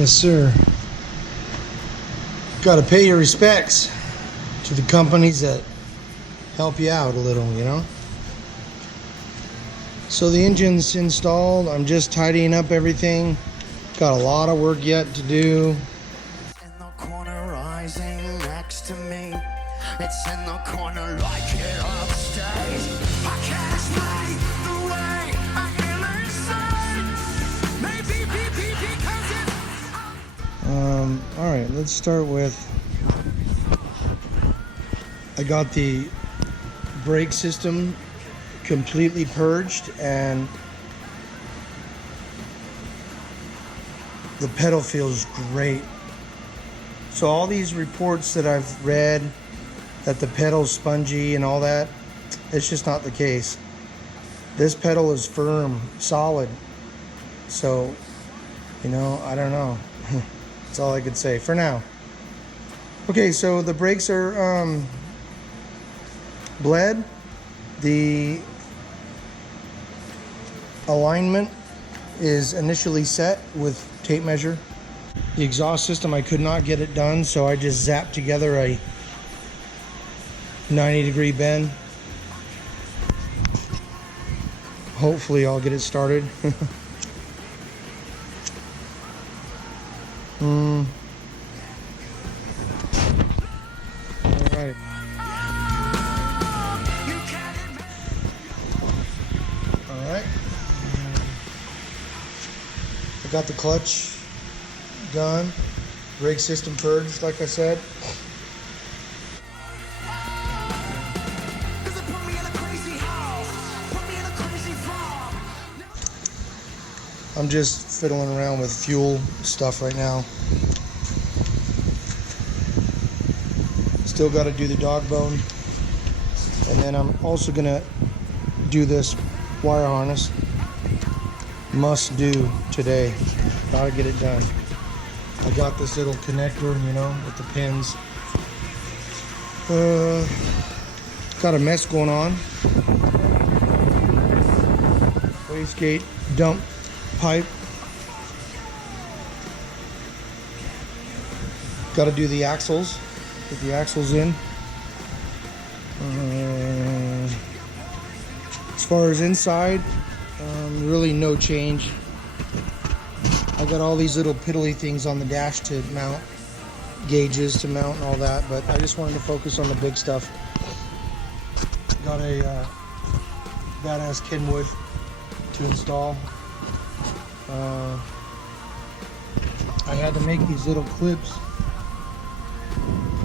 Yes, sir. Got to pay your respects to the companies that help you out a little, you know. So the engine's installed. I'm just tidying up everything. Got a lot of work yet to do. In the corner rising next to me. It's in the corner like it upstairs. I can't explain the way I feel inside. Maybe because it's All right, let's start with, I got the brake system completely purged and the pedal feels great. So all these reports that I've read that the pedal's spongy and all that, it's just not the case. This pedal is firm, solid. So, you know, I don't know. That's all I could say for now. Okay, so the brakes are bled. The alignment is initially set with tape measure. The exhaust system, I could not get it done, so I just zapped together a 90-degree bend. Hopefully I'll get it started. Alright. Alright. I got the clutch done. Brake system purged, like I said. I'm just fiddling around with fuel stuff right now. Still got to do the dog bone. And then I'm also going to do this wire harness. Must do today. Gotta get it done. I got this little connector, you know, with the pins. Got a mess going on. Wastegate dump pipe. Got to do the axles. Get the axles in. As far as inside, really no change. I got all these little piddly things on the dash to mount, gauges to mount and all that, but I just wanted to focus on the big stuff. Got a badass Kenwood to install. I had to make these little clips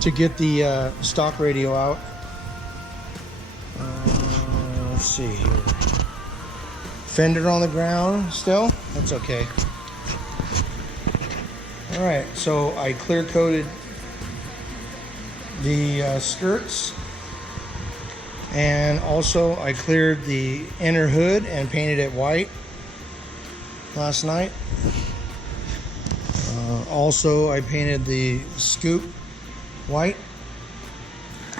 to get the stock radio out. Let's see here. Fender on the ground still. That's okay. All right, so I clear coated the skirts, and also I cleared the inner hood and painted it white last night. Also, I painted the scoop white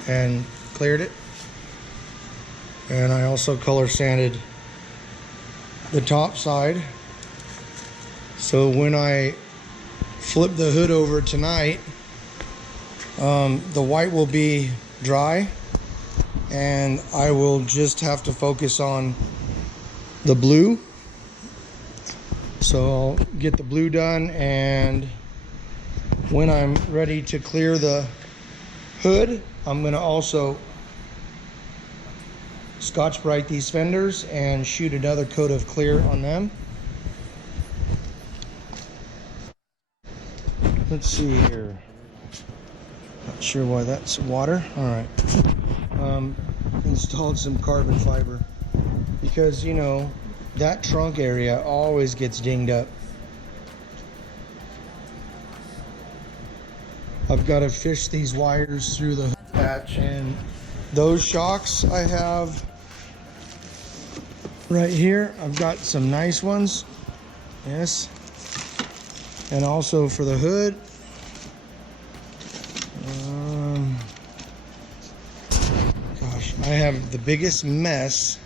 and cleared it, and I also color sanded the top side, so when I flip the hood over tonight, the white will be dry and I will just have to focus on the blue. So I'll get the blue done, and when I'm ready to clear the hood, I'm going to also Scotch-Brite these fenders and shoot another coat of clear on them. Let's see here. Not sure why that's water. All right. Installed some carbon fiber because, you know, that trunk area always gets dinged up. I've got to fish these wires through the patch, and those shocks I have right here, I've got some nice ones. Yes. And also for the hood, gosh, I have the biggest mess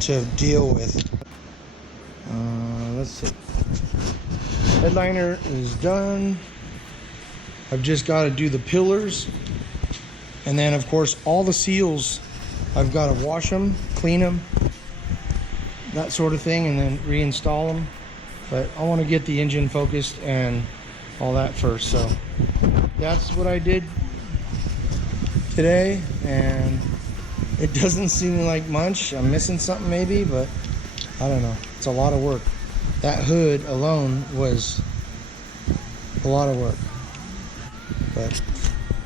to deal with. Let's see. Headliner is done. I've just got to do the pillars. And then, of course, all the seals, I've got to wash them, clean them, that sort of thing, and then reinstall them. But I want to get the engine focused and all that first. So that's what I did today, and it doesn't seem like much. I'm missing something maybe, but I don't know. It's a lot of work. That hood alone was a lot of work, but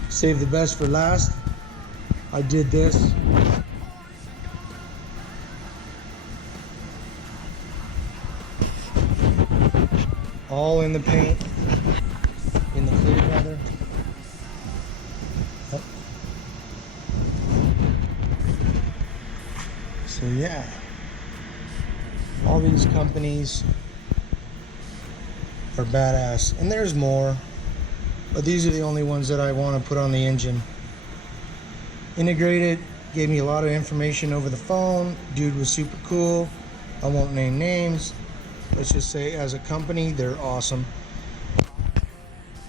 save the best for last. I did this. All in the paint, in the clear rather. Yep. So yeah, all these companies are badass, and there's more, but these are the only ones that I want to put on the engine. Integrated, gave me a lot of information over the phone. Dude was super cool. I won't name names. Let's just say as a company, they're awesome.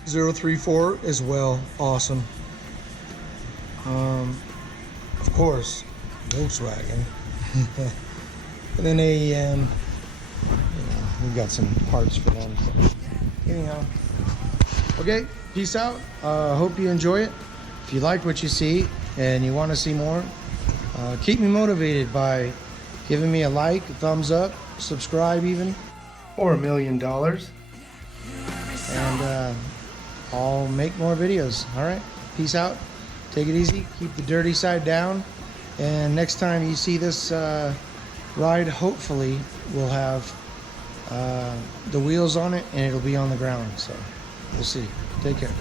034 as well, awesome. Of course, Volkswagen. And then AEM, we've got some parts for them. Anyhow, okay, peace out. Hope you enjoy it. If you like what you see and you want to see more, keep me motivated by giving me a like, a thumbs up, subscribe even, or $1 million, and I'll make more videos. All right, peace out. Take it easy. Keep the dirty side down. And next time you see this ride, hopefully we'll have the wheels on it and it'll be on the ground. So we'll see. Take care.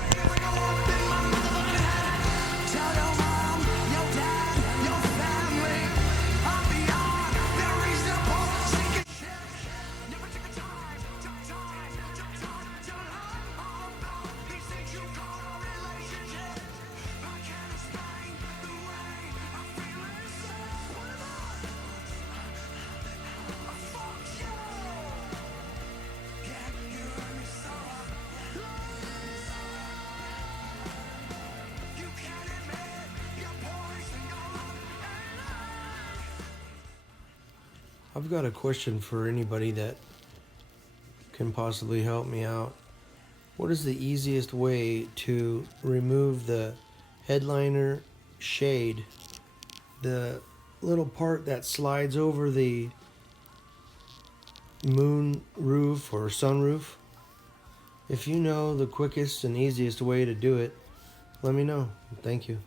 I've got a question for anybody that can possibly help me out. What is the easiest way to remove the headliner shade, the little part that slides over the moon roof or sunroof? If you know the quickest and easiest way to do it, let me know. Thank you.